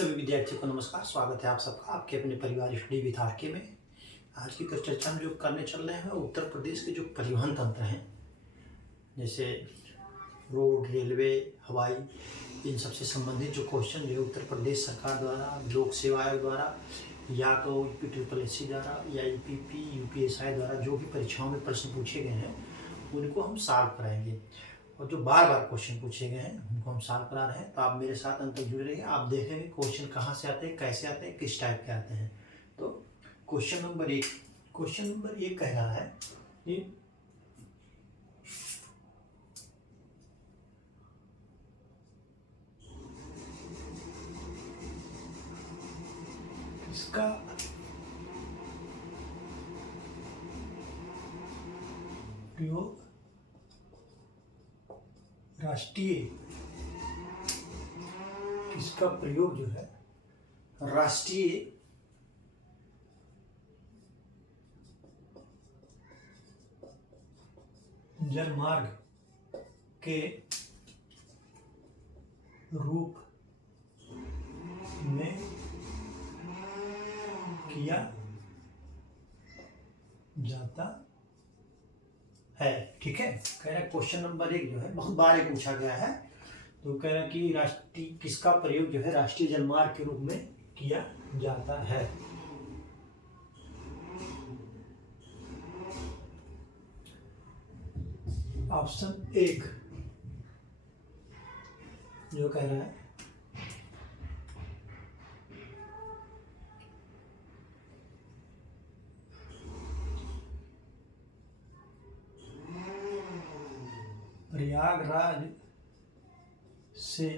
सभी विद्यार्थियों को नमस्कार। स्वागत है आप सबका आपके अपने परिवार स्टडी विद आर के में। आज की चर्चा में जो करने चल रहे हैं उत्तर प्रदेश के जो परिवहन तंत्र हैं, जैसे रोड, रेलवे, हवाई, इन सबसे संबंधित जो क्वेश्चन जो उत्तर प्रदेश सरकार द्वारा, लोक सेवा आयोग द्वारा या तो UPSSC द्वारा या EPP UPSI द्वारा जो भी परीक्षाओं में प्रश्न पूछे गए हैं उनको हम सॉल्व कराएंगे। और जो बार बार क्वेश्चन पूछे गए हैं उनको हम सॉल्व करा रहे हैं। तो आप मेरे साथ अंत तक जुड़े रहिए। आप देखेंगे क्वेश्चन कहाँ से आते हैं, कैसे आते हैं, किस टाइप के आते हैं। तो क्वेश्चन नंबर एक कह रहा है कि इसका प्रयोग इसका प्रयोग जो है राष्ट्रीय जलमार्ग के रूप में किया जाता है। ठीक है, कह रहा है क्वेश्चन नंबर 1 जो है बहुत बार ये पूछा गया है। तो कह रहा है कि किसका प्रयोग जो है राष्ट्रीय जलमार्ग के रूप में किया जाता है। ऑप्शन 1 जो कह रहा है प्रयागराज से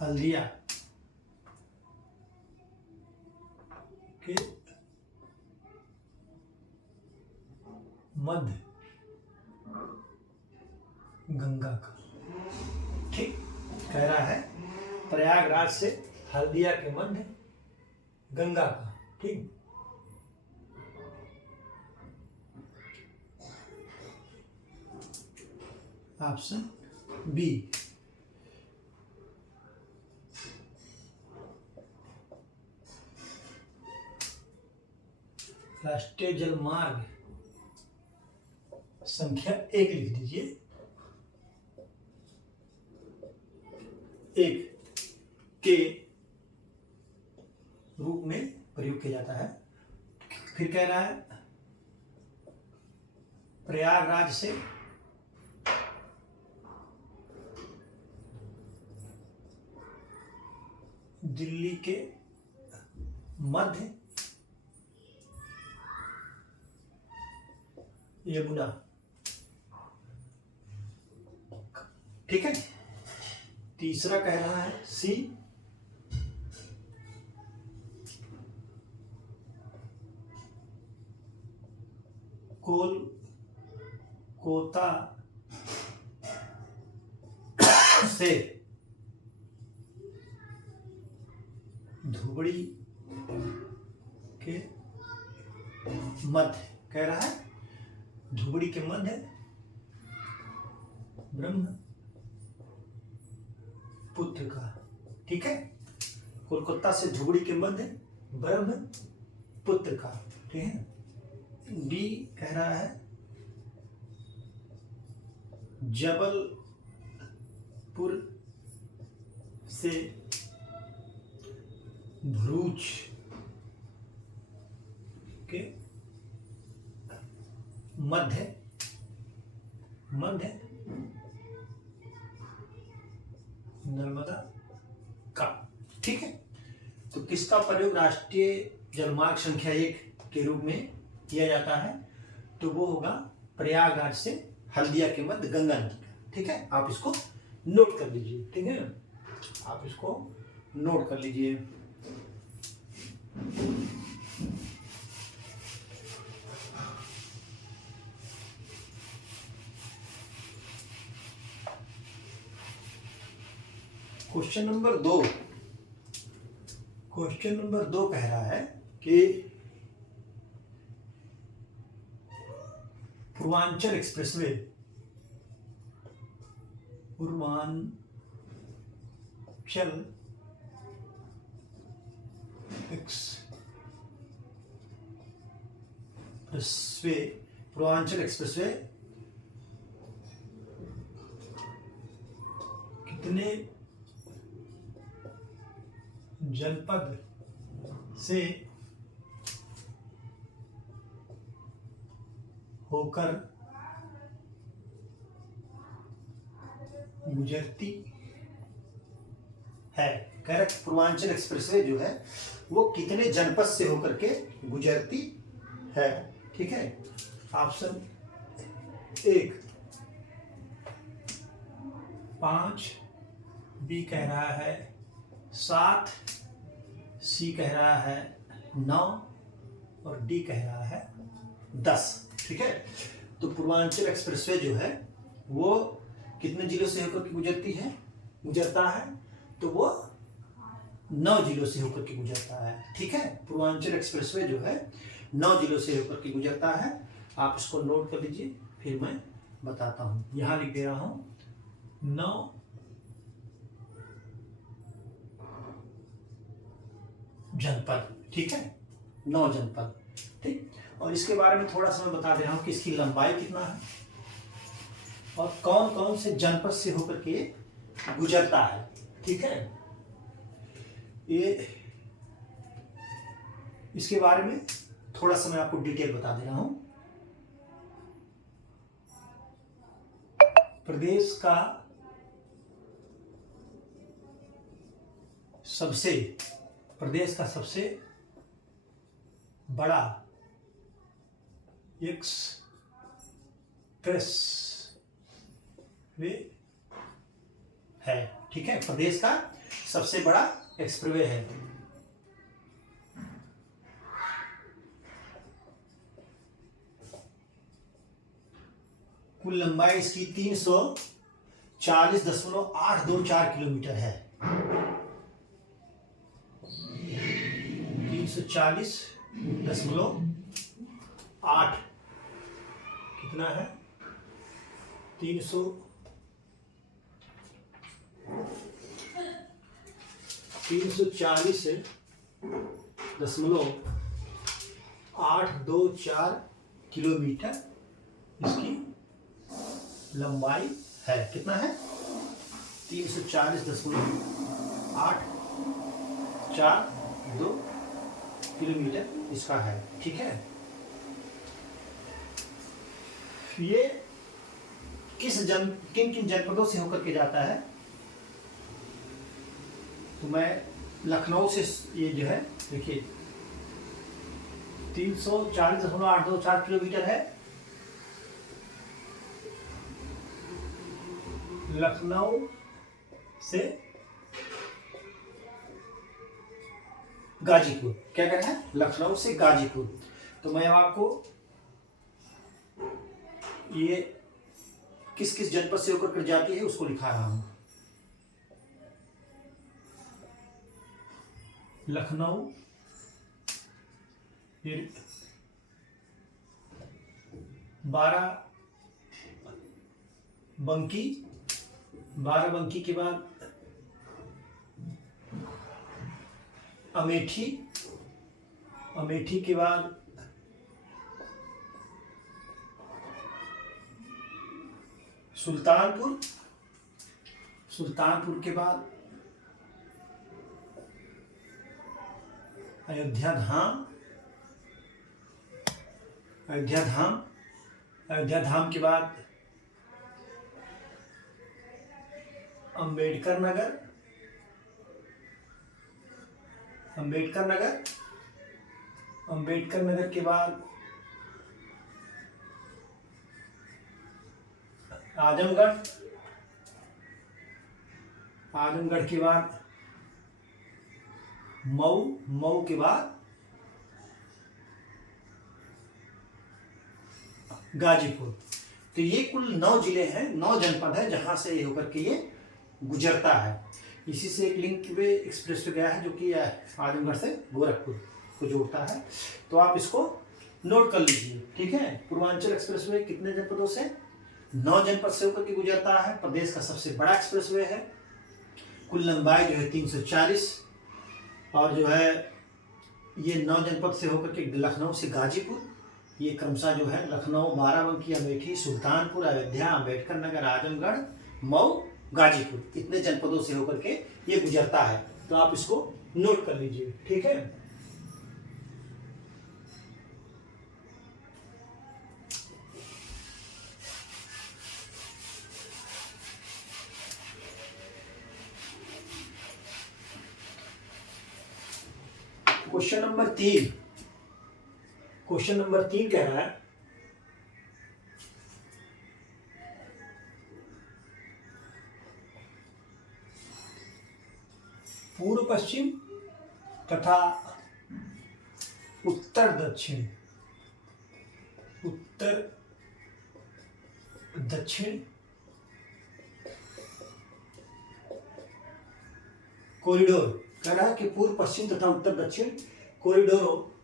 हल्दिया के मध्य गंगा का। ठीक, कह रहा है प्रयागराज से हल्दिया के मध्य गंगा का। ठीक, ऑप्शन बी राष्ट्रीय जलमार्ग संख्या 1 लिख दीजिए। 1 के रूप में प्रयोग किया जाता है। फिर कह रहा है प्रयागराज से दिल्ली के मध्य यमुना। ठीक है, तीसरा कह रहा है सी कोलकाता से धुबड़ी के मध्य। कह रहा है धुबड़ी के मध्य ब्रह्मपुत्र का। ठीक है, कोलकाता से धुबड़ी के मध्य ब्रह्मपुत्र का। ठीक है, डी कह रहा है जबलपुर से भरूच के मध्य नर्मदा का। ठीक है, तो किसका प्रयोग राष्ट्रीय जलमार्ग संख्या 1 के रूप में किया जाता है? तो वो होगा प्रयागराज से हल्दिया के मध्य गंगा नदी का। ठीक है, आप इसको नोट कर लीजिए। ठीक है, आप इसको नोट कर लीजिए। क्वेश्चन नंबर 2 कह रहा है कि पूर्वांचल एक्सप्रेसवे पूर्वांचल एक्सप्रेसवे कितने जनपद से होकर गुजरती है। कह रहे पूर्वांचल एक्सप्रेसवे जो है वो कितने जनपद से होकर के गुजरती है। ठीक है, ऑप्शन 1 5, बी कह रहा है 7, सी कह रहा है 9 और डी कह रहा है 10। ठीक है, तो पूर्वांचल एक्सप्रेसवे जो है वो कितने जिलों से होकर के गुजरता है, तो वो 9 जिलों से होकर के गुजरता है। ठीक है, पूर्वांचल एक्सप्रेसवे जो है 9 जिलों से होकर के गुजरता है। आप इसको नोट कर लीजिए, फिर मैं बताता हूँ। यहाँ लिख दे रहा हूँ 9 जनपद। ठीक है, 9 जनपद। ठीक, और इसके बारे में थोड़ा सा मैं बता दे रहा हूँ कि इसकी लंबाई कितना है और कौन कौन से जनपद से होकर के गुजरता है। ठीक है, ये इसके बारे में थोड़ा सा मैं आपको डिटेल बता दे रहा हूं। प्रदेश का सबसे बड़ा एक्सप्रेसवे है। ठीक है, प्रदेश का सबसे बड़ा एक्सप्रेसवे है। कुल लंबाई इसकी 340.824 किलोमीटर है। 340.8 कितना है? 340.824 किलोमीटर इसकी लंबाई है। कितना है? 340.842 किलोमीटर इसका है। ठीक है, ये किन किन जनपदों से होकर के जाता है? तो मैं लखनऊ से, ये जो है देखिए 340.824 किलोमीटर है। लखनऊ से गाजीपुर, क्या कहना है? लखनऊ से गाजीपुर। तो मैं आपको ये किस किस जनपद से होकर जाती है उसको लिखा रहा हूं। लखनऊ, फिर बाराबंकी के बाद अमेठी के बाद सुल्तानपुर के बाद अयोध्या धाम के बाद अंबेडकर नगर के बाद आजमगढ़ के बाद मऊ के बाद गाजीपुर। तो ये कुल 9 जिले हैं, 9 जनपद है जहां से ये होकर के ये गुजरता है। इसी से एक लिंक वे एक्सप्रेस गया है जो कि आजमगढ़ से गोरखपुर को जोड़ता है। तो आप इसको नोट कर लीजिए। ठीक है, पूर्वांचल एक्सप्रेसवे कितने जनपदों से? 9 जनपद से होकर के गुजरता है, प्रदेश का सबसे बड़ा एक्सप्रेसवे है। कुल लंबाई जो है 340, और जो है ये 9 जनपद से होकर के लखनऊ से गाजीपुर, ये क्रमशः जो है लखनऊ, बाराबंकी, अमेठी, सुल्तानपुर, अयोध्या, अम्बेडकर नगर, आजमगढ़, मऊ, गाजीपुर, इतने जनपदों से होकर के ये गुजरता है। तो आप इसको नोट कर लीजिए, ठीक है। क्वेश्चन नंबर 3, क्वेश्चन नंबर 3 कह रहा है पूर्व पश्चिम तथा उत्तर दक्षिण कॉरिडोर, कह रहा है कि पूर्व पश्चिम तथा उत्तर दक्षिण कॉरिडोर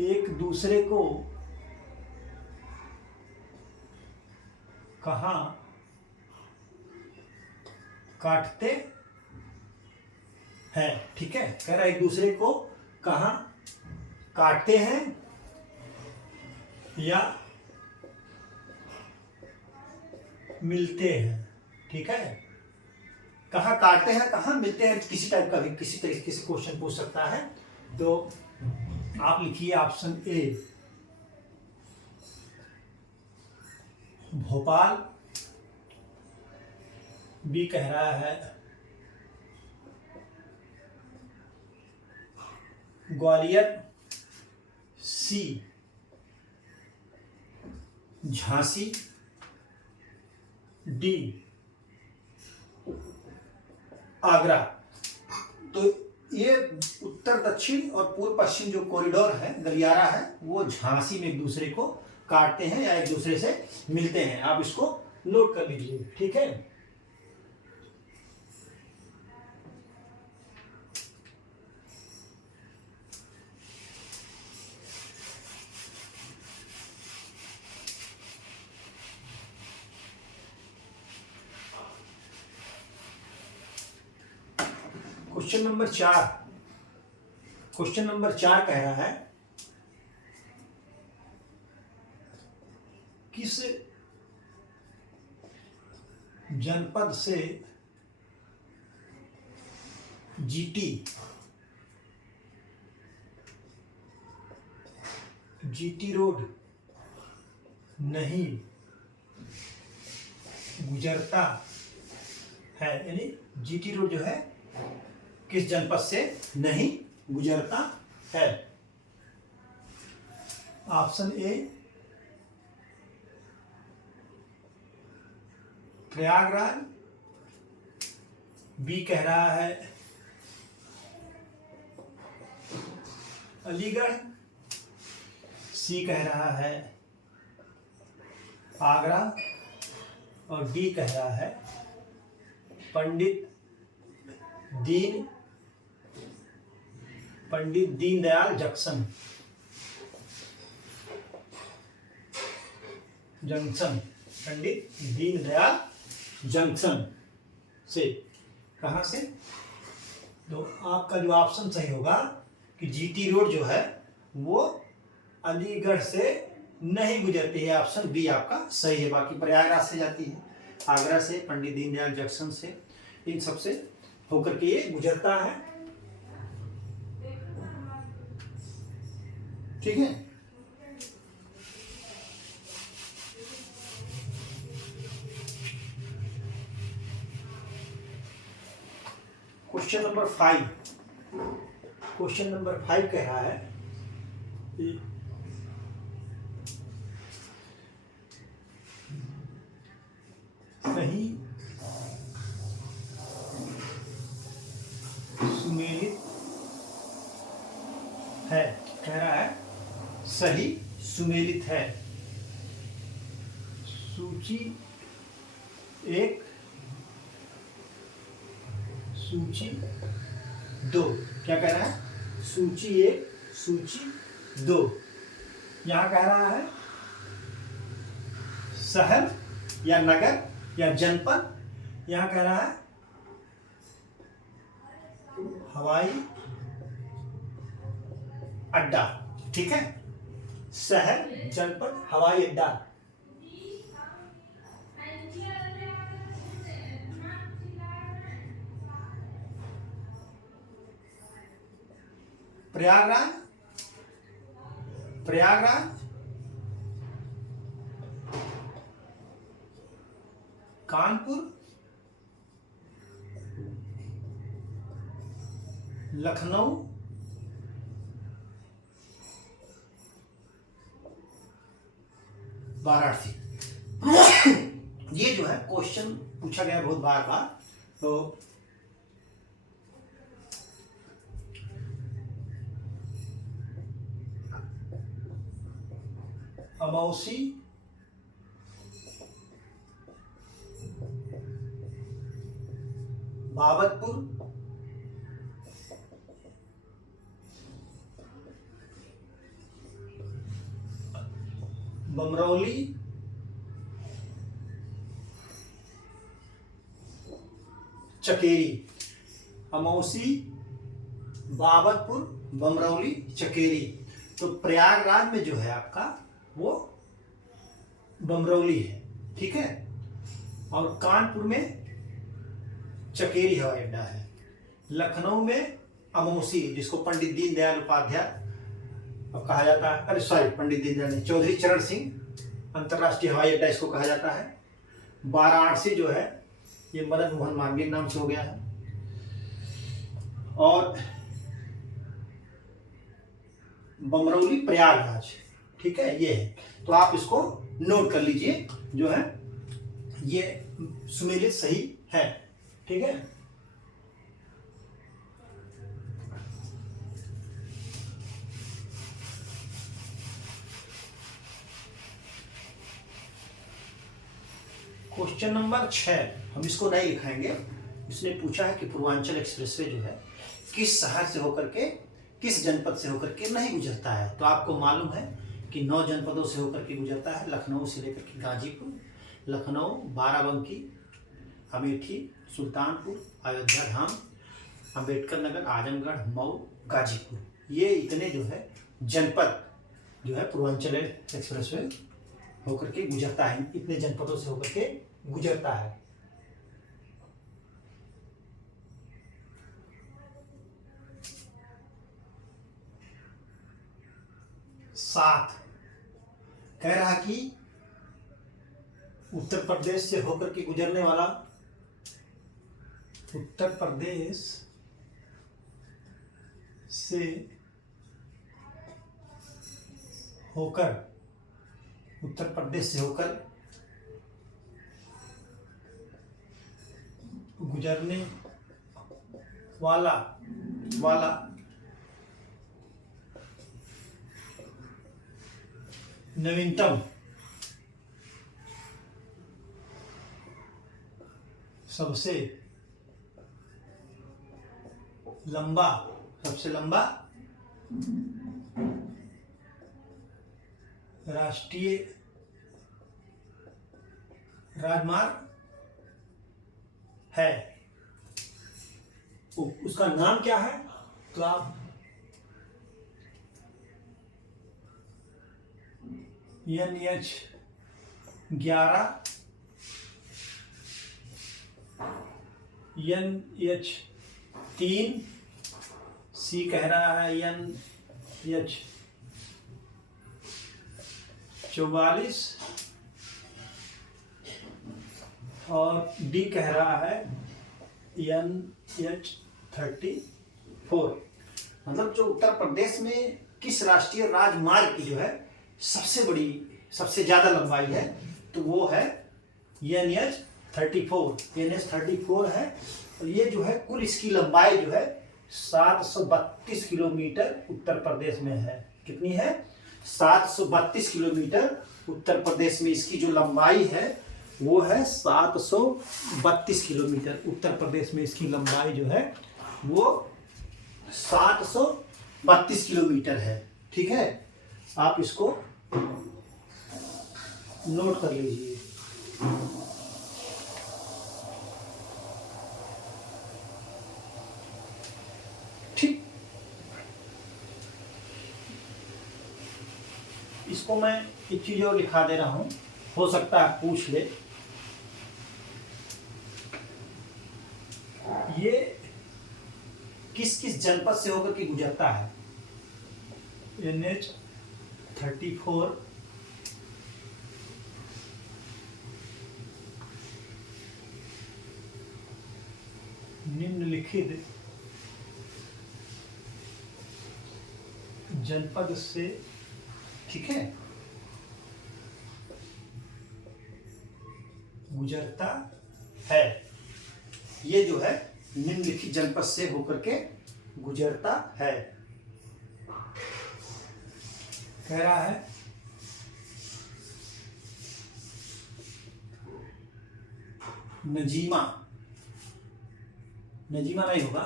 एक दूसरे को कहाँ काटते हैं, ठीक है। कह रहा है एक दूसरे को कहाँ काटते हैं या मिलते हैं, ठीक है। कहाँ काटते हैं, कहाँ मिलते हैं, किसी टाइप का भी किसी तरीके से क्वेश्चन पूछ सकता है। तो आप लिखिए ऑप्शन ए भोपाल, बी कह रहा है ग्वालियर, सी झांसी, डी आगरा। तो ये उत्तर दक्षिण और पूर्व पश्चिम जो कॉरिडोर है, गलियारा है, वो झांसी में एक दूसरे को काटते हैं या एक दूसरे से मिलते हैं। आप इसको नोट कर लीजिए, ठीक है। क्वेश्चन नंबर 4 कह रहा है किस जनपद से जीटी रोड नहीं गुजरता है, यानी जीटी रोड जो है किस जनपद से नहीं गुजरता है। ऑप्शन ए प्रयागराज, बी कह रहा है अलीगढ़, सी कह रहा है आगरा, और डी कह रहा है पंडित दीनदयाल जंक्शन, पंडित दीनदयाल जंक्शन से, कहाँ से। तो आपका जो ऑप्शन सही होगा कि जीटी रोड जो है वो अलीगढ़ से नहीं गुजरती है। ऑप्शन बी आपका सही है। बाकी प्रयागराज से जाती है, आगरा से, पंडित दीनदयाल जंक्शन से, इन सब से होकर के ये गुजरता है, ठीक है। क्वेश्चन नंबर 5 कह रहा है कि सही सुमेलित है, कह रहा है सही सुमेलित है। सूची 1, सूची 2, क्या कह रहा है, सूची 1, सूची 2, यहाँ कह रहा है शहर या नगर या जनपद, यहाँ कह रहा है हवाई अड्डा। ठीक है, शहर, जनपद, हवाई अड्डा। प्रयागराज, प्रयागराज, कानपुर, लखनऊ, वाराणसी। ये जो है क्वेश्चन पूछा गया बहुत बार बार। तो अमौसी, बाबतपुर, बमरौली, चकेरी। अमौसी, बाबतपुर, बमरौली, चकेरी। तो प्रयागराज में जो है आपका वो बमरौली है। ठीक है, और कानपुर में चकेरी हवाई अड्डा है। लखनऊ में अमौसी, जिसको पंडित दीनदयाल उपाध्याय कहा जाता है, अरे सॉरी पंडित दीनदयाल नहीं, चौधरी चरण सिंह अंतर्राष्ट्रीय हवाई अड्डा इसको कहा जाता है। वाराणसी जो है ये मदन मोहन मालवीय नाम से हो गया है। और बमरौली प्रयागराज। ठीक है, ये है। तो आप इसको नोट कर लीजिए, जो है ये सुमेलित सही है। ठीक है, क्वेश्चन नंबर 6 हम इसको नहीं लिखाएंगे। इसने पूछा है कि पूर्वांचल एक्सप्रेसवे जो है किस शहर से होकर के, किस जनपद से होकर के नहीं गुजरता है। तो आपको मालूम है कि 9 जनपदों से होकर के गुजरता है। लखनऊ से लेकर के गाजीपुर, लखनऊ, बाराबंकी, अमेठी, सुल्तानपुर, अयोध्या धाम, अंबेडकर नगर, आजमगढ़, मऊ, गाजीपुर। ये इतने जो है जनपद जो है पूर्वांचल एक्सप्रेसवे होकर के गुजरता है, इतने जनपदों से होकर के गुजरता है। सात कह रहा कि उत्तर प्रदेश से होकर के गुजरने वाला, उत्तर प्रदेश से होकर, उत्तर प्रदेश से होकर गुजरने वाला नवीनतम सबसे लंबा राष्ट्रीय राजमार्ग है। उसका नाम क्या है? तो आप NH-11, NH-3, सी कह रहा है NH-44 और डी कह रहा है NH-34। मतलब जो उत्तर प्रदेश में किस राष्ट्रीय राजमार्ग की जो है सबसे बड़ी, सबसे ज्यादा लंबाई है, तो वो है NH-34। NH-34 है। और ये जो है कुल इसकी लंबाई जो है 732 किलोमीटर उत्तर प्रदेश में है। कितनी है? 732 किलोमीटर उत्तर प्रदेश में इसकी जो लंबाई है वो है 732 किलोमीटर। उत्तर प्रदेश में इसकी लंबाई जो है वो 732 किलोमीटर है। ठीक है, आप इसको नोट कर लीजिए। ठीक, इसको मैं एक चीज और लिखा दे रहा हूं, हो सकता है पूछ ले। ये किस किस जनपद से होकर के गुजरता है? NH-34 निम्नलिखित जनपद से, ठीक है, गुजरता है। ये जो है निम्नलिखित जनपद से होकर के गुजरता है। कह रहा है नजीमा, नजीमा नहीं होगा,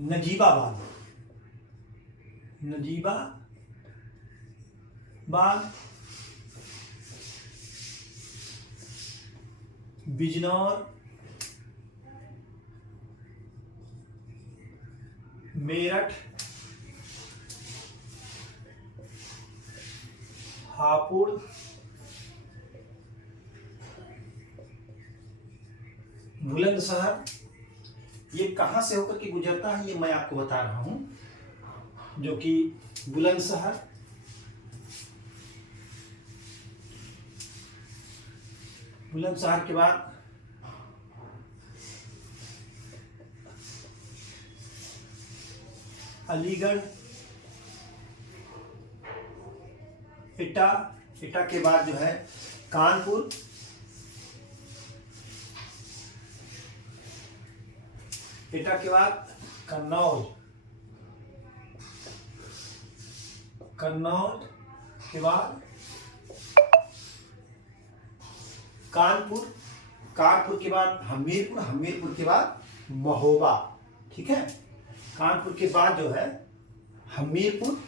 नजीबाबाद, नजीबाबाद, बिजनौर, मेरठ, हापुड़, बुलंदशहर। ये कहाँ से होकर के गुजरता है ये मैं आपको बता रहा हूं, जो कि बुलंदशहर, बुलंदशहर के बाद अलीगढ़, एटा, एटा के बाद जो है कानपुर, एटा के बाद कन्नौज, कन्नौज के बाद कानपुर, कानपुर के बाद हमीरपुर, हमीरपुर के बाद महोबा। ठीक है, कानपुर के बाद जो है हमीरपुर,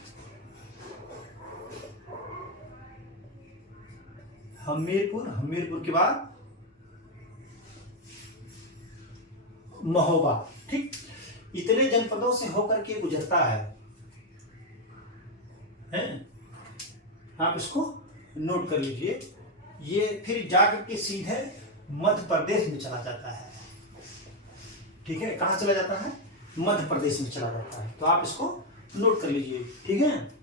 हमीरपुर, हमीरपुर के बाद महोबा। ठीक, इतने जनपदों से होकर के गुजरता है। आप इसको नोट कर लीजिए। ये फिर जाकर के सीधे मध्य प्रदेश में चला जाता है। ठीक है, कहाँ चला जाता है? मध्य प्रदेश में चला जाता है। तो आप इसको नोट कर लीजिए। ठीक है,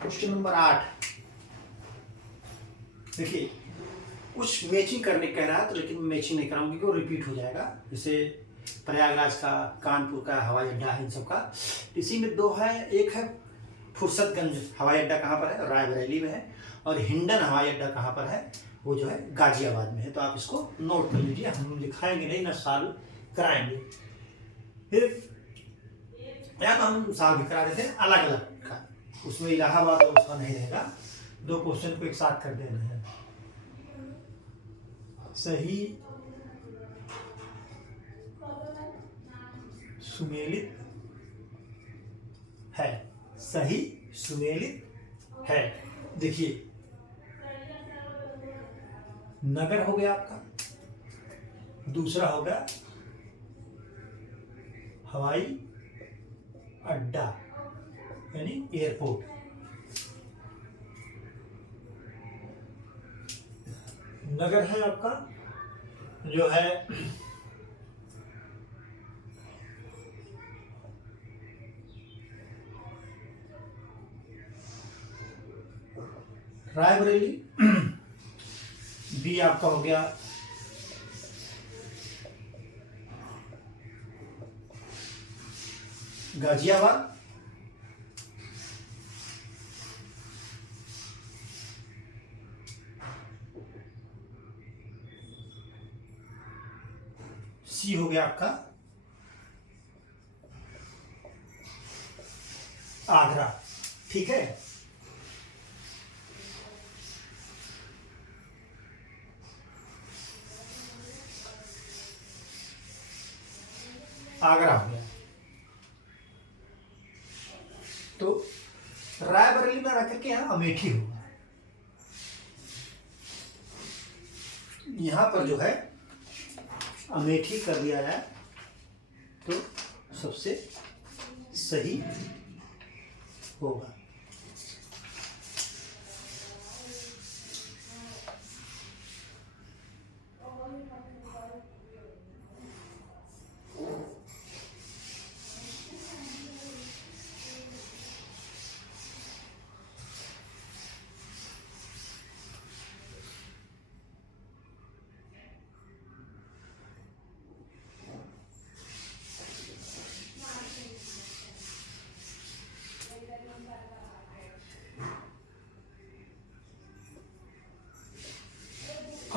क्वेश्चन नंबर 8 देखिए, कुछ मैचिंग करने कह रहा है तो लेकिन मैचिंग नहीं कराऊंगी क्योंकि वो रिपीट हो जाएगा। जैसे प्रयागराज का, कानपुर का हवाई अड्डा है, इन सब का। इसी में दो है, एक है फुर्सतगंज हवाई अड्डा, कहाँ पर है? रायबरेली में है। और हिंडन हवाई अड्डा कहाँ पर है? वो जो है गाजियाबाद में है। तो आप इसको नोट कर लीजिए, हम लिखाएंगे नहीं ना, साल कराएंगे। फिर या तो हम साल भी करा देते हैं अलग अलग का, उसमें इलाहाबाद और उसका नहीं रहेगा। दो क्वेश्चन को एक साथ कर देना है। सही सुमेलित है, सही सुमेलित है। देखिए, नगर हो गया आपका, दूसरा होगा हवाई अड्डा यानी एयरपोर्ट। नगर है आपका जो है रायबरेली। बी आपका हो गया गाजियाबाद। सी हो गया आपका आगरा। ठीक है, आगरा हो गया। तो रायबरेली में रख के यहाँ अमेठी होगा। यहाँ पर जो है अमेठी कर दिया जाए तो सबसे सही होगा।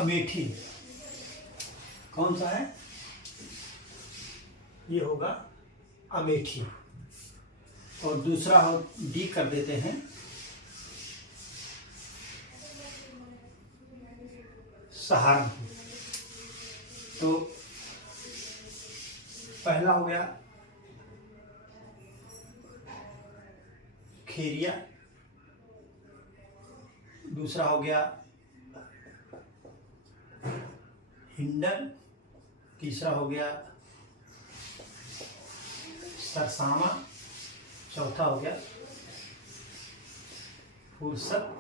अमेठी कौन सा है? ये होगा अमेठी। और दूसरा हो डी कर देते हैं सहारनपुर। तो पहला हो गया खेरिया, दूसरा हो गया हिंडन, तीसरा हो गया सरसावा, चौथा हो गया फुर्सतगंज।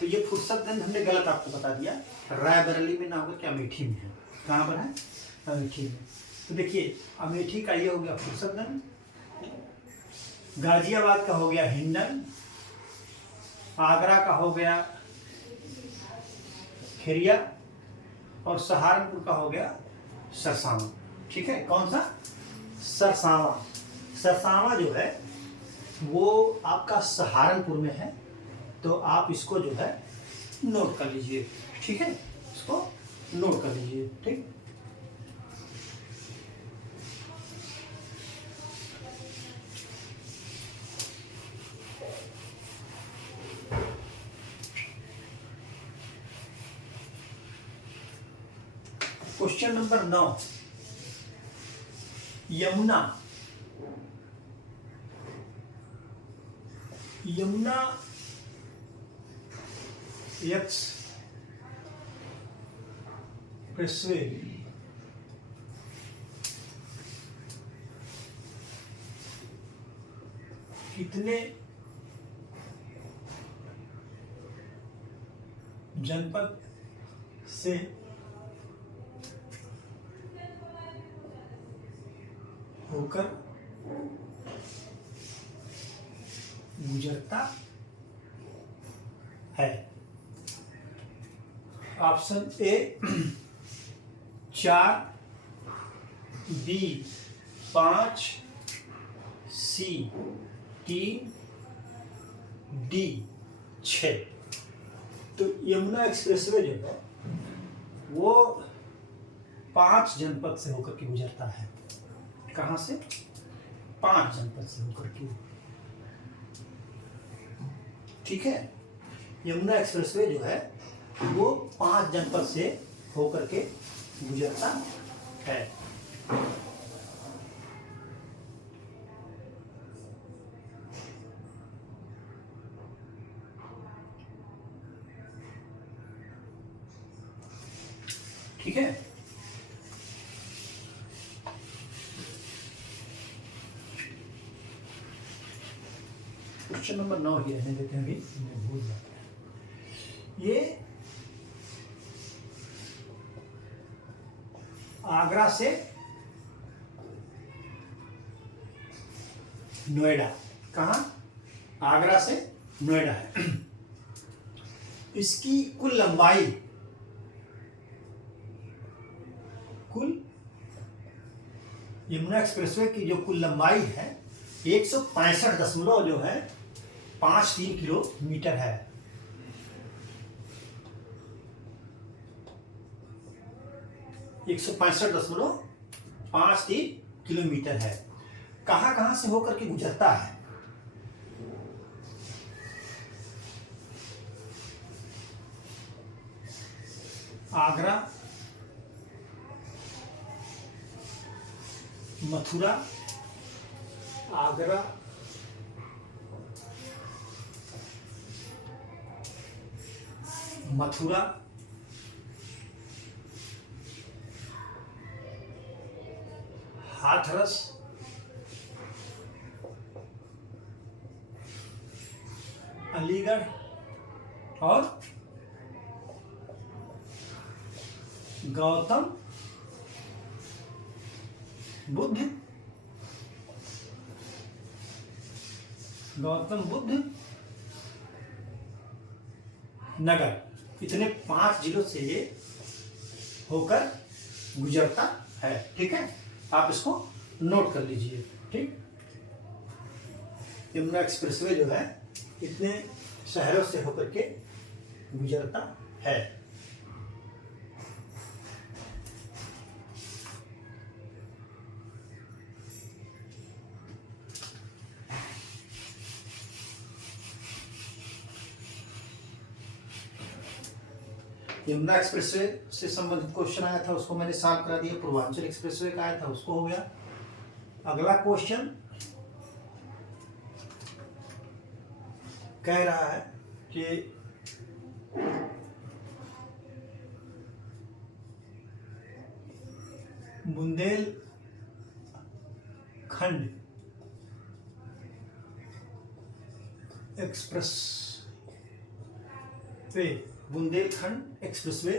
तो ये फुर्सतगंज हमने गलत आपको बता दिया, रायबरेली में ना होगा कि अमेठी में है। कहाँ पर है? अमेठी में। तो देखिए अमेठी का ये हो गया फुर्सतगंज, गाजियाबाद का हो गया हिंडन, आगरा का हो गया खेरिया और सहारनपुर का हो गया सरसावा। ठीक है, कौन सा? सरसावा। सरसावा जो है वो आपका सहारनपुर में है, तो आप इसको जो है नोट कर लीजिए। ठीक है, इसको नोट कर लीजिए। ठीक, question number 9, Yamuna. Yamuna expressway कितने जनपद से होकर गुजरता है? Option A 4, B 5, C 3, D 6। तो यमुना एक्सप्रेसवे जो है वो 5 जनपद से होकर के गुजरता है। कहाँ से? 5 जनपद से होकर के। ठीक है, यमुना एक्सप्रेसवे जो है वो 5 जनपद से होकर के गुजरता है। ठीक है, क्वेश्चन नंबर 9 ही रहने देते हैं, अभी भूल जाते हैं। ये आगरा से नोएडा। कहाँ? आगरा से नोएडा है। इसकी कुल लंबाई, यमुना एक्सप्रेसवे की जो कुल लंबाई है 165 दशमलव जो है 53 किलोमीटर है। 165.53 किलोमीटर है। कहाँ कहाँ से होकर के गुजरता है? आगरा, मथुरा, आगरा, मथुरा, हाथरस, अलीगढ़ और गौतम बुद्ध नगर, इतने 5 जिलों से ये होकर गुजरता है। ठीक है, आप इसको नोट कर लीजिए। ठीक, यमुना एक्सप्रेसवे जो है इतने शहरों से होकर के गुजरता है। यमुना एक्सप्रेसवे से संबंधित क्वेश्चन आया था, उसको मैंने सॉल्व करा दिया। पूर्वांचल एक्सप्रेसवे का आया था, उसको हो गया। अगला क्वेश्चन कह रहा है कि बुंदेलखंड एक्सप्रेसवे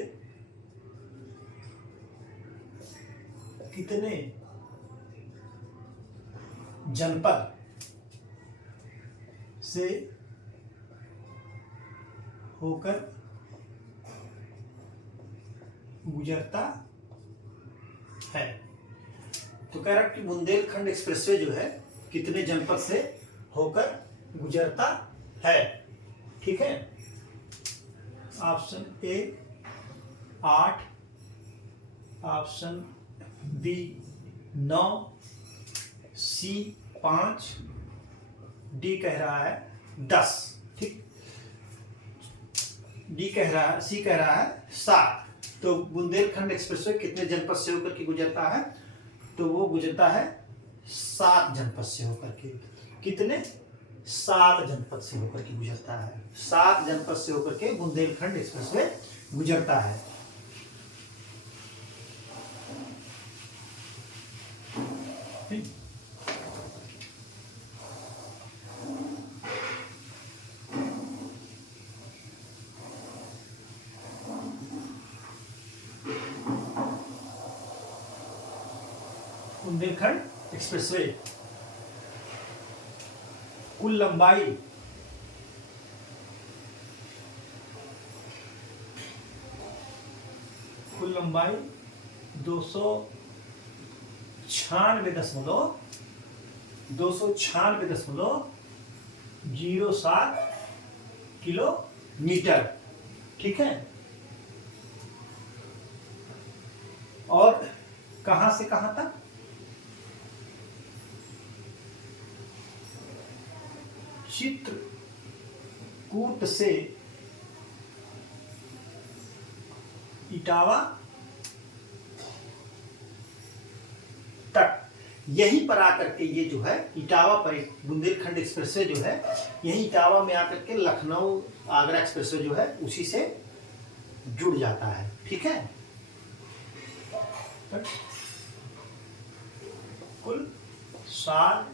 कितने जनपद से होकर गुजरता है? तो कह रहा कि बुंदेलखंड एक्सप्रेसवे जो है कितने जनपद से होकर गुजरता है। ठीक है, option A 8, option B 9, C 5, D कह रहा है 10। ठीक, डी कह रहा है, सी कह रहा है 7। तो बुंदेलखंड एक्सप्रेसवे कितने जनपद से होकर के गुजरता है? तो वो गुजरता है 7 जनपद से होकर के। कितने? 7 जनपद से होकर के गुजरता है। 7 जनपद से होकर के बुंदेलखंड एक्सप्रेसवे गुजरता है। बुंदेलखंड एक्सप्रेसवे कुल लंबाई 296.07 किलोमीटर। ठीक है, और कहां से कहां तक? चित्रकूट से इटावा तक। यहीं पर आकर के ये जो है इटावा पर बुंदेलखंड एक्सप्रेसवे जो है यही इटावा में आकर के लखनऊ आगरा एक्सप्रेसवे जो है उसी से जुड़ जाता है। ठीक है, कुल 7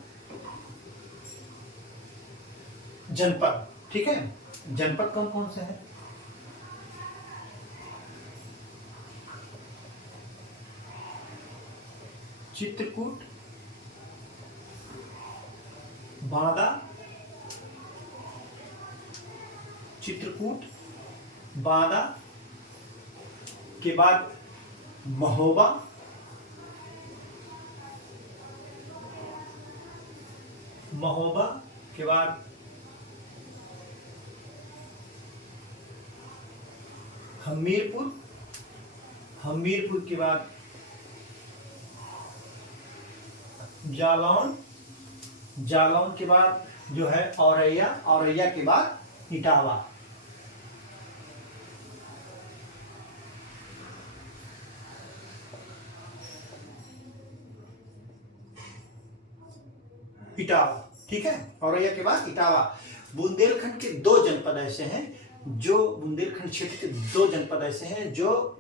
जनपद। ठीक है, जनपद कौन कौन से हैं? चित्रकूट, बांदा, के बाद महोबा, के बाद हमीरपुर के बाद जालौन, जालौन के बाद जो है औरैया, औरैया के बाद इटावा। इटावा, ठीक है, औरैया के बाद इटावा। बुंदेलखंड के दो जनपद ऐसे हैं जो बुंदेलखंड क्षेत्र के दो जनपद ऐसे हैं जो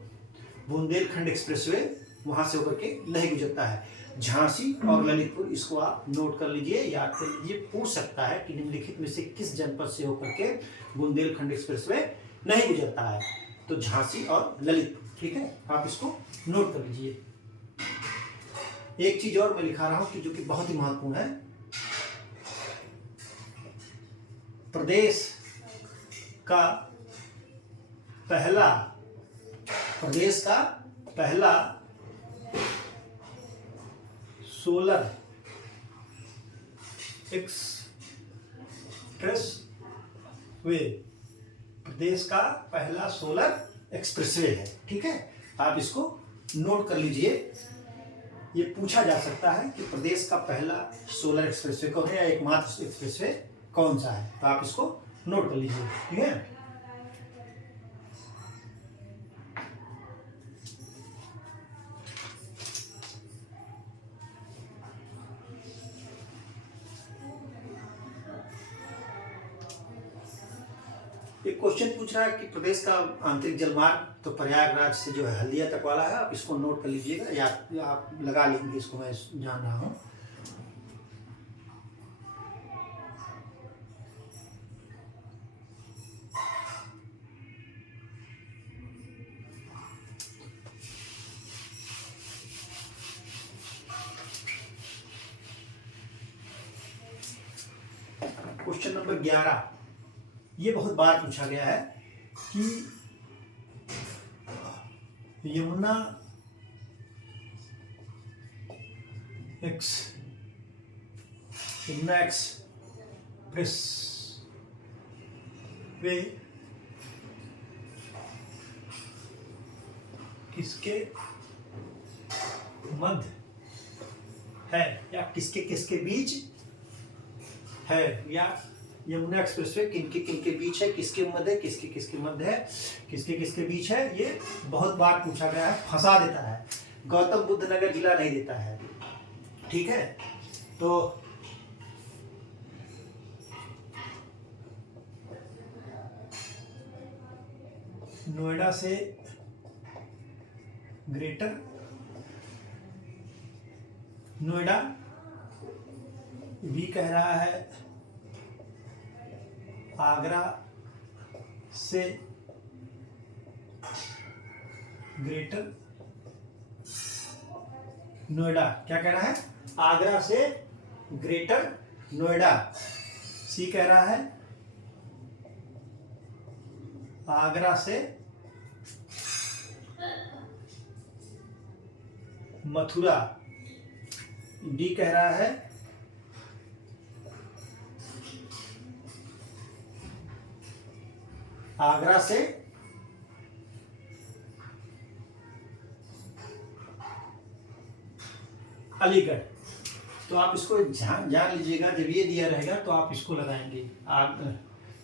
बुंदेलखंड एक्सप्रेसवे वहां से होकर के नहीं गुजरता है, झांसी और ललितपुर। इसको आप नोट कर लीजिए, याद कर लीजिए। पूछ सकता है कि निम्नलिखित में से किस जनपद से होकर के बुंदेलखंड एक्सप्रेसवे नहीं गुजरता है, तो झांसी और ललितपुर, ठीक है, आप इसको नोट कर लीजिए। एक चीज और मैं लिखा रहा हूं कि जो कि बहुत ही महत्वपूर्ण है, प्रदेश का पहला सोलर एक्सप्रेस वे, प्रदेश का पहला सोलर एक्सप्रेसवे है, ठीक है, आप इसको नोट कर लीजिए। ये पूछा जा सकता है कि प्रदेश का पहला सोलर एक्सप्रेसवे कौन है या एकमात्र एक्सप्रेसवे कौन सा है, तो आप इसको नोट कर लीजिए, ठीक है। एक क्वेश्चन पूछ रहा है कि प्रदेश का आंतरिक जलमार्ग तो प्रयागराज से जो है हल्दिया तक वाला है, आप इसको नोट कर लीजिएगा या आप लगा लेंगे, इसको मैं जान रहा हूँ। क्वेश्चन नंबर 11, ये बहुत बार पूछा गया है कि यमुना एक्सप्रेस वे किसके मध्य है या किसके किसके बीच है, या यमुना एक्सप्रेसवे किनके किनके बीच है, किसके मध्य है, किसके किसके मध्य है, किसके किसके बीच है, ये बहुत बार पूछा गया है, फंसा देता है। गौतम बुद्ध नगर जिला नहीं देता है, ठीक है। तो नोएडा से ग्रेटर नोएडा भी कह रहा है, आगरा से ग्रेटर नोएडा, क्या कह रहा है, आगरा से ग्रेटर नोएडा। सी कह रहा है आगरा से मथुरा। डी कह रहा है आगरा से अलीगढ़। तो आप इसको जान लीजिएगा, जब ये दिया रहेगा तो आप इसको लगाएंगे,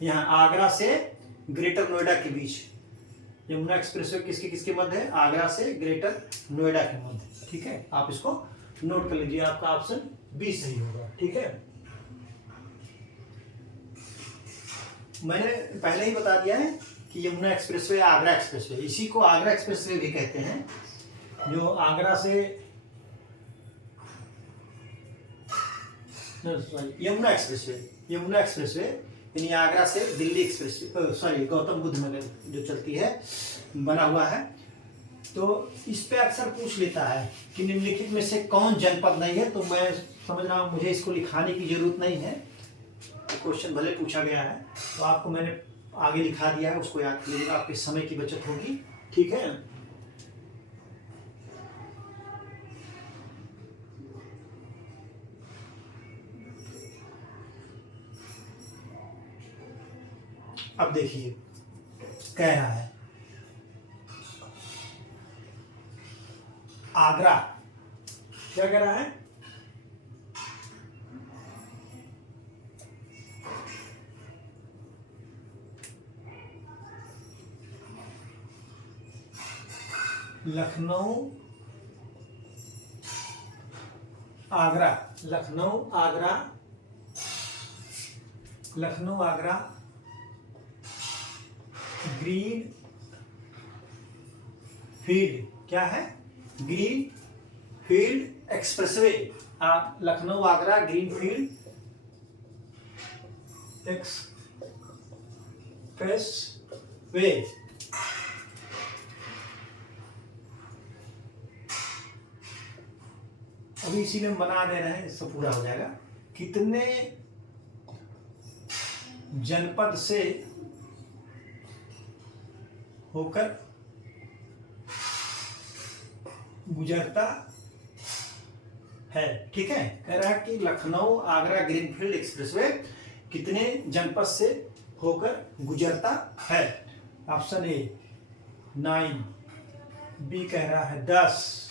यहाँ आगरा से ग्रेटर नोएडा के बीच। यमुना एक्सप्रेसवे किसके किसके मध्य है, आगरा से ग्रेटर नोएडा के मध्य, ठीक है, आप इसको नोट कर लीजिए। आपका ऑप्शन बी सही होगा, ठीक है। मैंने पहले ही बता दिया है कि यमुना एक्सप्रेसवे आगरा एक्सप्रेसवे, इसी को आगरा एक्सप्रेसवे भी कहते हैं, जो आगरा से यमुना एक्सप्रेसवे यानी आगरा से दिल्ली एक्सप्रेसवे, सॉरी गौतम बुद्ध नगर जो चलती है, बना हुआ है। तो इस पे अक्सर पूछ लेता है कि निम्नलिखित में से कौन जनपद नहीं है, तो मैं समझ रहा हूँ मुझे इसको लिखाने की जरूरत नहीं है, क्वेश्चन भले पूछा गया है तो आपको मैंने आगे लिखा दिया है, उसको याद कीजिएगा, आपके समय की बचत होगी, ठीक है। अब देखिए कह रहा है आगरा, क्या कह रहा है, लखनऊ आगरा, लखनऊ आगरा, लखनऊ आगरा ग्रीन फील्ड, क्या है? Green field expressway, Lucknow Agra green field expressway. अभी इसी में बना दे रहे हैं, इससे पूरा हो जाएगा। कितने जनपद से होकर गुजरता है? ठीक है, कह रहा है कि लखनऊ आगरा ग्रीनफील्ड एक्सप्रेसवे कितने जनपद से होकर गुजरता है? ऑप्शन ए 9, बी कह रहा है 10,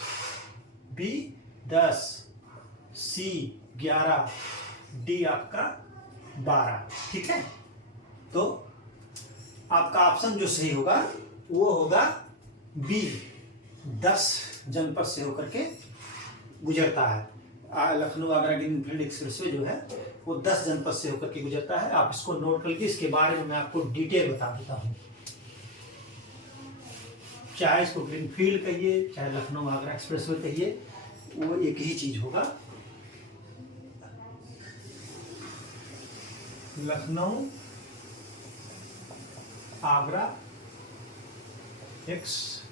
बी 10, सी 11, डी आपका 12। ठीक है, तो आपका ऑप्शन जो सही होगा वो होगा बी, 10 जनपद से होकर के गुजरता है। लखनऊ आगरा ग्रीनफील्ड एक्सप्रेसवे जो है वो 10 जनपद से होकर के गुजरता है। आप इसको नोट कर लीजिए, इसके बारे में मैं आपको डिटेल बता देता हूँ। चाहे इसको ग्रीनफील्ड कहिए, चाहे लखनऊ आगरा एक्सप्रेसवे कहिए, वो एक ही चीज होगा। लखनऊ आगरा एक्सप्रेसवे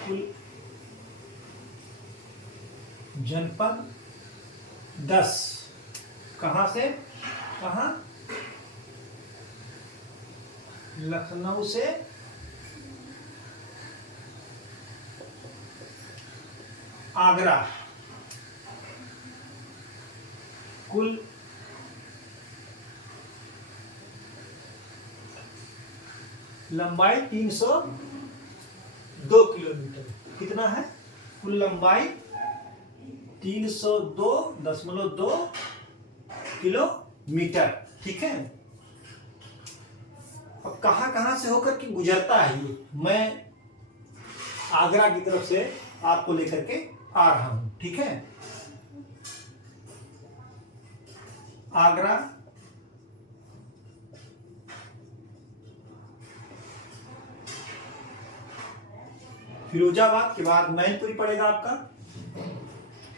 कुल जनपद 10, कहां से कहां? लखनऊ से आगरा, कुल लंबाई 302 किलोमीटर। कितना है? कुल लंबाई 302.2 किलोमीटर। ठीक है, अब कहां कहां से होकर के गुजरता है ये, मैं आगरा की तरफ से आपको लेकर के आ रहा हूं। ठीक है, आगरा, फिरोजाबाद के बाद मैनपुरी पड़ेगा आपका।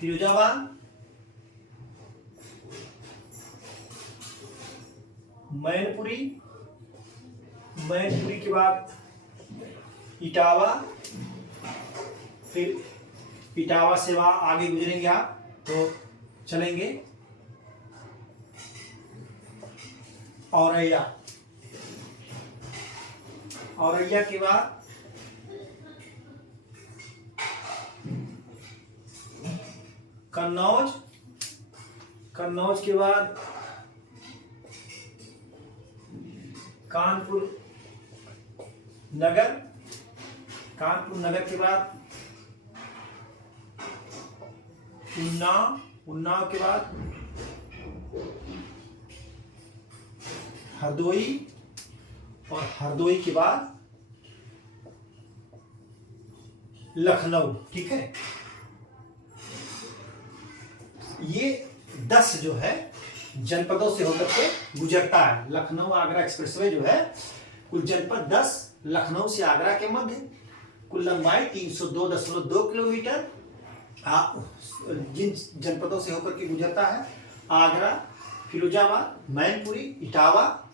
फिरोजाबाद, मैनपुरी, मैनपुरी के बाद इटावा, फिर इटावा से वहां आगे गुजरेंगे आप तो चलेंगे औरैया, औरैया के बाद कन्नौज, कन्नौज के बाद कानपुर नगर, कानपुर नगर के बाद उन्नाव, उन्नाव के बाद हरदोई, और हरदोई के बाद लखनऊ। ठीक है, ये 10 जो है जनपदों से होकर के गुजरता है। लखनऊ आगरा एक्सप्रेसवे जो है कुल जनपद 10, लखनऊ से आगरा के मध्य, कुल लंबाई 302.2 किलोमीटर। जिन जनपदों से होकर के गुजरता है, आगरा, फिरोजाबाद, मैनपुरी, इटावा,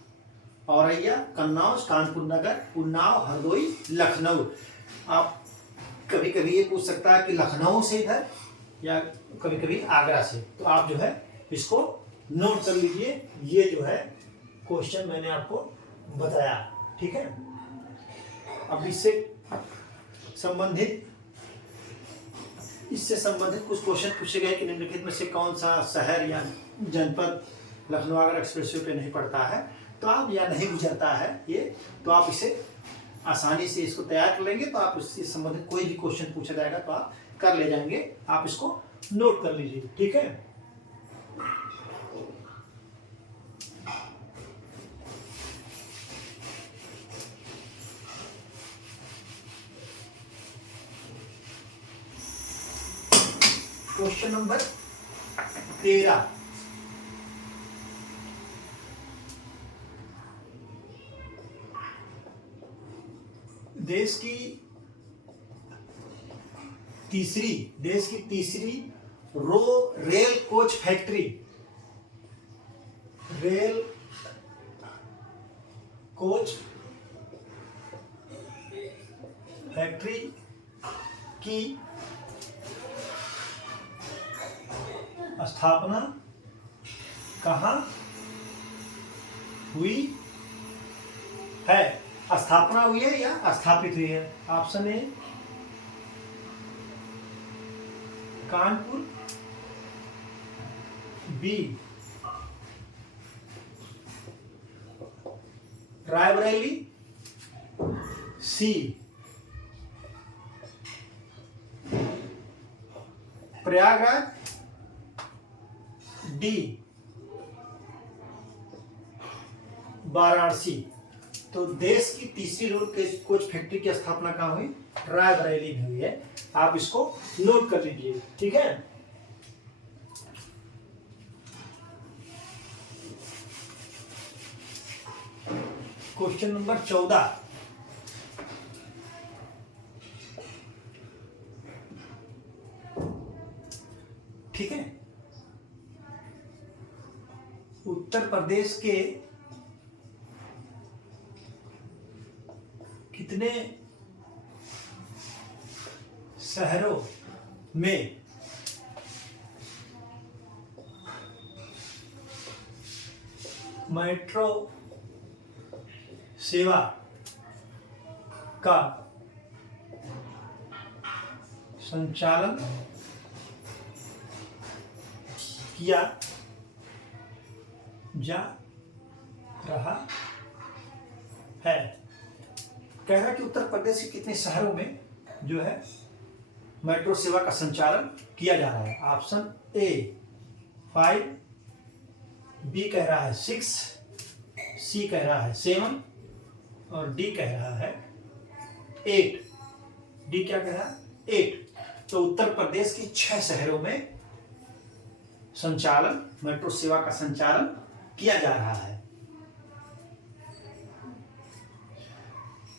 औरैया, कन्नौज, कानपुर नगर, उन्नाव, हरदोई, लखनऊ। आप कभी कभी ये पूछ सकता है कि लखनऊ से इधर, या कभी कभी आगरा से, तो आप जो है इसको नोट कर लीजिए। ये जो है क्वेश्चन मैंने आपको बताया। ठीक है, अब इससे संबंधित कुछ क्वेश्चन पूछे गए कि निम्नलिखित में से कौन सा शहर या जनपद लखनऊ आगरा एक्सप्रेसवे पे नहीं पड़ता है, तो आप या नहीं गुजरता है ये, तो आप इसे आसानी से इसको तैयार कर लेंगे। तो आप इससे संबंधित कोई भी क्वेश्चन पूछा जाएगा तो आप कर ले जाएंगे। आप इसको नोट कर लीजिए। ठीक है। क्वेश्चन नंबर 13, देश की तीसरी रेल कोच फैक्ट्री की स्थापना कहाँ हुई है? स्थापना हुई है या स्थापित हुई है? Option A Kanpur, B Raebareli, C Prayagraj, D Varanasi. तो देश की तीसरी रेल कोच फैक्ट्री की स्थापना कहाँ हुई? रायबरेली में हुई है। आप इसको नोट कर लीजिए, ठीक है। क्वेश्चन नंबर 14, ठीक है। उत्तर प्रदेश के कितने शहरों में मेट्रो सेवा का संचालन किया जा रहा है? कह रहा है कि उत्तर प्रदेश के कितने शहरों में जो है मेट्रो सेवा का संचालन किया जा रहा है। ऑप्शन ए 5, बी कह रहा है 6, सी कह रहा है 7 और डी कह रहा है 8। डी क्या कह रहा है? 8। तो उत्तर प्रदेश की 6 शहरों में मेट्रो सेवा का संचालन किया जा रहा है।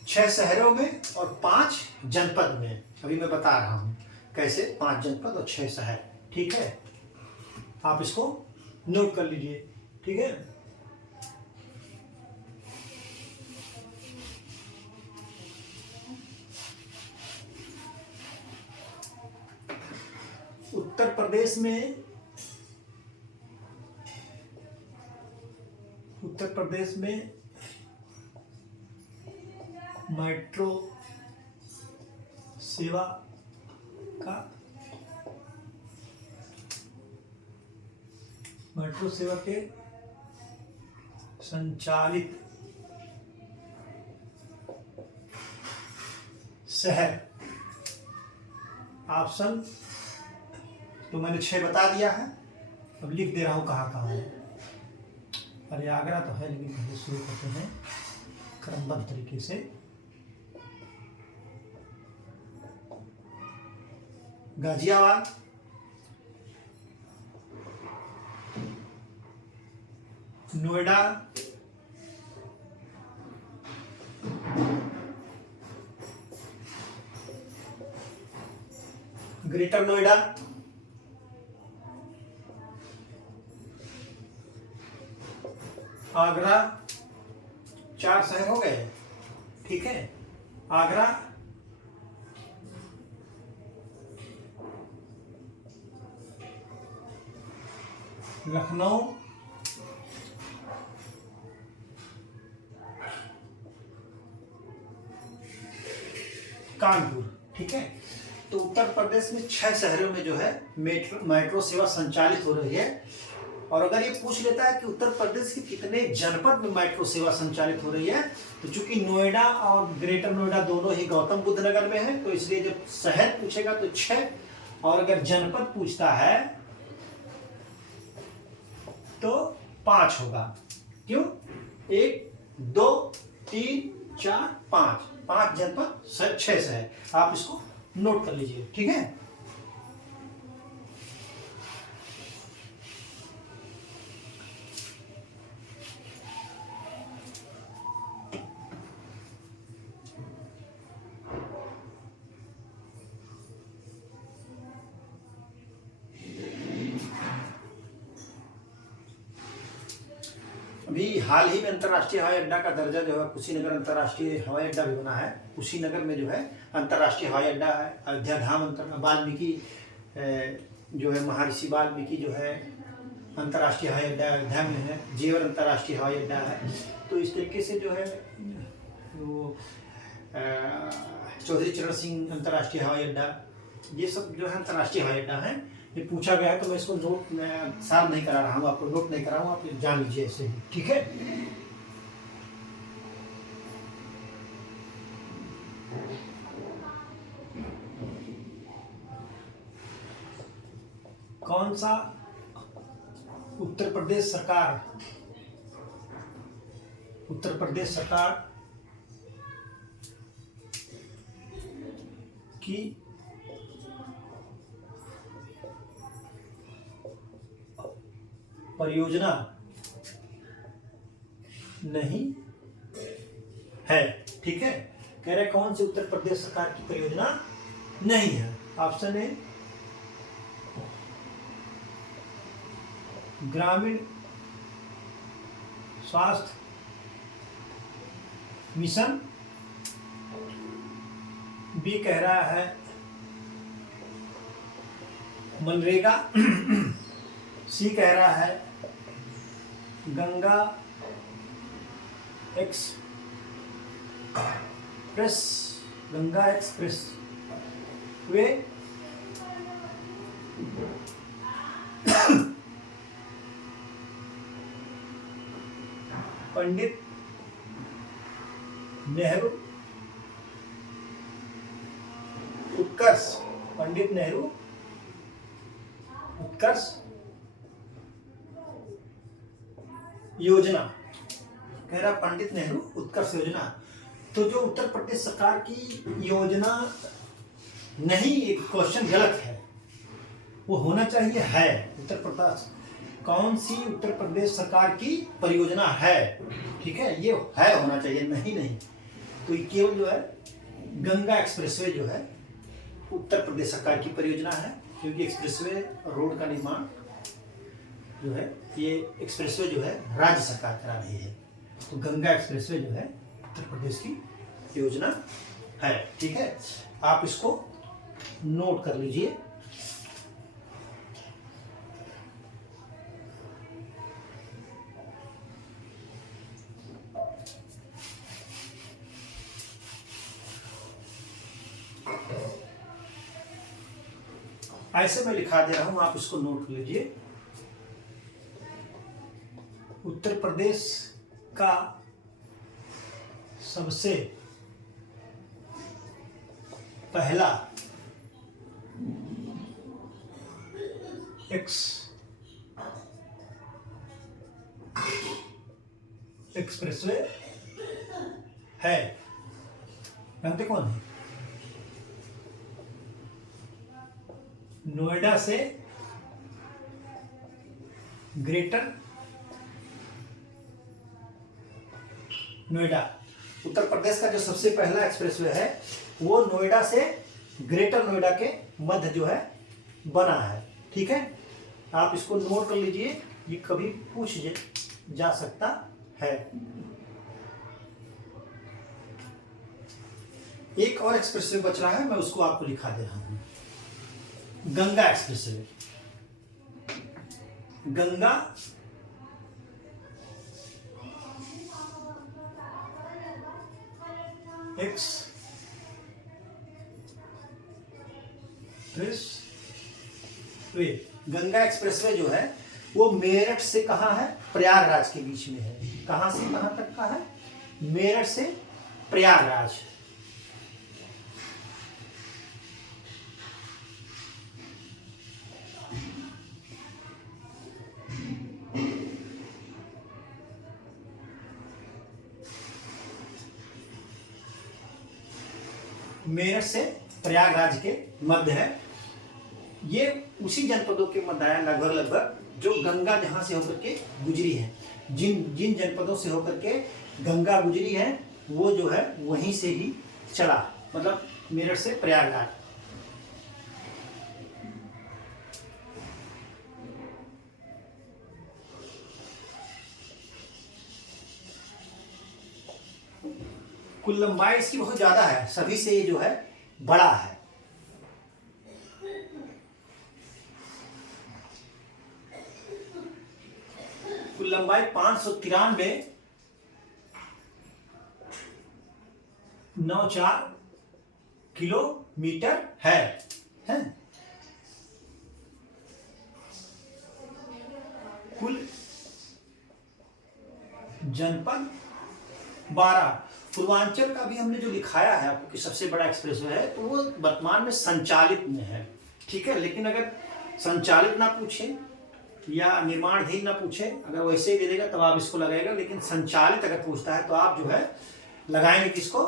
6 शहरों में और 5 जनपद में। अभी मैं बता रहा हूं कैसे 5 जनपद और 6 शहर, ठीक है। आप इसको नोट कर लीजिए, ठीक है। उत्तर प्रदेश में मेट्रो सेवा के संचालित शहर, ऑप्शन तो मैंने 6 बता दिया है, अब लिख दे रहा हूं कहाँ कहाँ है। प्रयागराज तो है, लेकिन पहले शुरू करते हैं क्रमबद्ध तरीके से। गाजियाबाद, नोएडा, ग्रेटर नोएडा, आगरा। 4 शहर हो गए, ठीक है। आगरा, लखनऊ, कानपुर, ठीक है। तो उत्तर प्रदेश में 6 शहरों में जो है मेट्रो सेवा संचालित हो रही है। और अगर ये पूछ लेता है कि उत्तर प्रदेश के कितने जनपद में मेट्रो सेवा संचालित हो रही है, तो चूंकि नोएडा और ग्रेटर नोएडा दोनों ही गौतम बुद्ध नगर में है, तो इसलिए जब शहर पूछेगा तो 6, और अगर जनपद पूछता है तो 5 होगा। क्यों? 1, 2, 3, 4, 5 जनपद, 6 शहर। आप इसको नोट कर लीजिए, ठीक है। हाल ही में अंतर्राष्ट्रीय हवाई अड्डा का दर्जा जो है कुशीनगर अंतर्राष्ट्रीय हवाई अड्डा भी बना है। कुशीनगर में जो है अंतर्राष्ट्रीय हवाई अड्डा है। अयोध्या धाम वाल्मीकि जो है महर्षि वाल्मीकि जो है अंतर्राष्ट्रीय हवाई अड्डा अयोध्या में है। जेवर अंतर्राष्ट्रीय हवाई अड्डा है। तो इस तरीके से जो है वो चौधरी चरण सिंह अंतर्राष्ट्रीय हवाई अड्डा, ये सब जो है अंतर्राष्ट्रीय हवाई अड्डा है। ये पूछा गया है तो मैं इसको नोट साफ नहीं करा रहा हूँ, आपको नोट नहीं करा हूँ, आप जान लीजिए ऐसे ही, ठीक है। कौन सा उत्तर प्रदेश सरकार की परियोजना नहीं है, ठीक है। कह रहे कौन सी उत्तर प्रदेश सरकार की परियोजना नहीं है। ऑप्शन ए ग्रामीण स्वास्थ्य मिशन, बी कह रहा है मनरेगा, सी कह रहा है गंगा एक्सप्रेस वे, पंडित नेहरू उत्कर्ष योजना। कह रहा पंडित नेहरू उत्कर्ष योजना। तो जो उत्तर प्रदेश सरकार की योजना नहीं, एक क्वेश्चन गलत है, वो होना चाहिए है। उत्तर प्रदेश कौन सी उत्तर प्रदेश सरकार की परियोजना है, ठीक है, ये है होना चाहिए, नहीं। तो ये केवल जो है गंगा एक्सप्रेसवे जो है उत्तर प्रदेश सरकार की परियोजना है, क्योंकि एक्सप्रेसवे रोड का निर्माण जो है, ये एक्सप्रेसवे जो है राज्य सरकार करा रही है। तो गंगा एक्सप्रेसवे जो है उत्तर प्रदेश की योजना है, ठीक है। आप इसको नोट कर लीजिए। ऐसे मैं लिखा दे रहा हूं, आप इसको नोट कर लीजिए। उत्तर प्रदेश का सबसे पहला एक्सप्रेसवे है, जानते कौन है? नोएडा से ग्रेटर नोएडा। उत्तर प्रदेश का जो सबसे पहला एक्सप्रेसवे है वो नोएडा से ग्रेटर नोएडा के मध्य जो है बना है, ठीक है। आप इसको नोट कर लीजिए, ये कभी पूछ जा सकता है। एक और एक्सप्रेसवे बच रहा है, मैं उसको आपको लिखा दे रहा हूं। Ganga expressway, Ganga expressway. Ganga expressway जो है वो मेरठ से कहाँ है? प्रयागराज के बीच में है। कहाँ से कहाँ तक का है? मेरठ से प्रयागराज। मेरठ से प्रयागराज के मध्य है। ये उसी जनपदों के मध्य है लगभग जो गंगा जहां से होकर के गुजरी है। जिन जनपदों से होकर के गंगा गुजरी है वो जो है वहीं से ही चला, मतलब मेरठ से प्रयागराज। कुल लंबाई इसकी बहुत ज्यादा है, सभी से ये जो है बड़ा है। कुल लंबाई 593.94 किलोमीटर है। कुल जनपद 12। पूर्वांचल का भी हमने जो लिखाया है आपको कि सबसे बड़ा एक्सप्रेसवे है, तो वो वर्तमान में संचालित में है, ठीक है। लेकिन अगर संचालित ना पूछे या निर्माणाधीन ना पूछे, अगर वैसे ही दे देगा तब आप इसको लगाएगा। लेकिन संचालित अगर पूछता है तो आप जो है लगाएंगे किसको?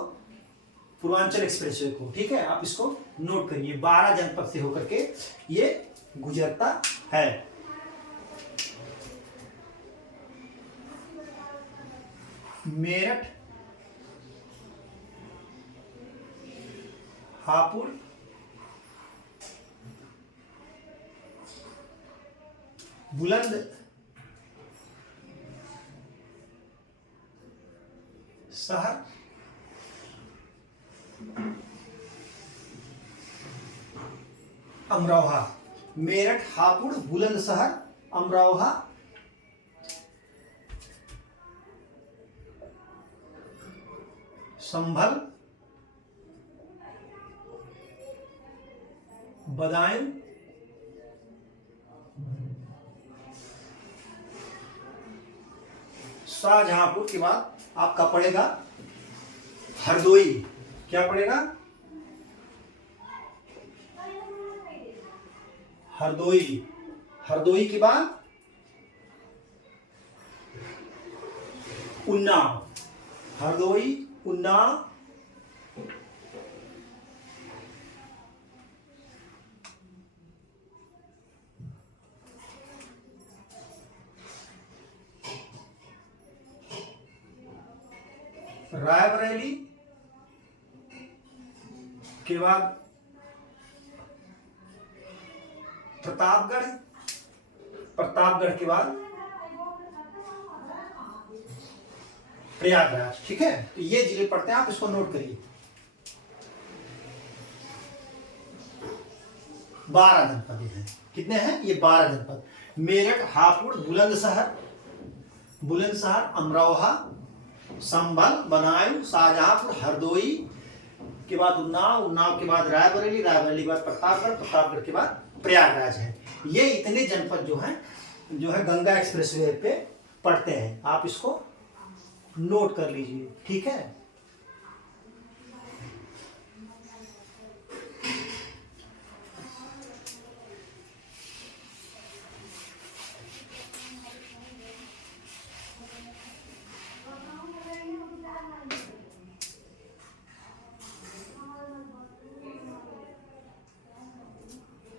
पूर्वांचल एक्सप्रेसवे को, ठीक है। आप इसको नोट करिए, 12 जनपद से होकर के ये गुजरता है। मेरठ, हापुड़, बुलंद शहर, अमरोहा। मेरठ, हापुड़, बुलंदशहर, अमरोहा, संभल, बदायूं, शाहजहांपुर के बाद आपका पड़ेगा हरदोई। क्या पड़ेगा? हरदोई। हरदोई के बाद उन्नाव। हरदोई, उन्नाव, रायबरेली के बाद प्रतापगढ़। प्रतापगढ़ के बाद प्रयागराज, ठीक है। तो ये जिले पढ़ते हैं, आप इसको नोट करिए। 12 जनपद हैं। कितने हैं? ये 12 जनपद। मेरठ, हापुड़, बुलंदशहर, अमरोहा, संभल, बदायूं, शाहजहांपुर, हरदोई के बाद उन्नाव के बाद रायबरेली के बाद प्रतापगढ़ के बाद प्रयागराज है। ये इतने जनपद जो है गंगा एक्सप्रेसवे पे पड़ते हैं। आप इसको नोट कर लीजिए, ठीक है।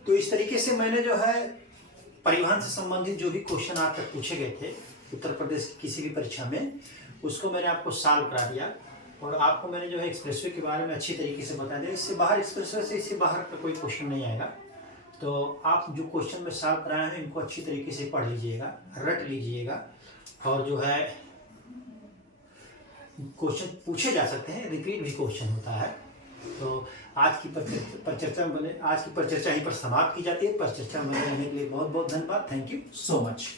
तो इस तरीके से मैंने जो है परिवहन से संबंधित जो भी क्वेश्चन आज तक पूछे गए थे उत्तर प्रदेश की किसी भी परीक्षा में, उसको मैंने आपको सॉल्व करा दिया। और आपको मैंने जो है एक्सप्रेसवे के बारे में अच्छी तरीके से बता दिया। इससे बाहर एक्सप्रेसवे से इससे बाहर का कोई क्वेश्चन नहीं आएगा। तो आप जो क्वेश्चन में सॉल्व कराए हैं इनको अच्छी तरीके से पढ़ लीजिएगा, रट लीजिएगा। और जो है क्वेश्चन पूछे जा सकते हैं, रिपीट भी क्वेश्चन होता है। तो आज की परिचर्चा यहीं पर समाप्त की जाती है। परिचर्चा में रहने के लिए बहुत बहुत धन्यवाद। Thank you so much.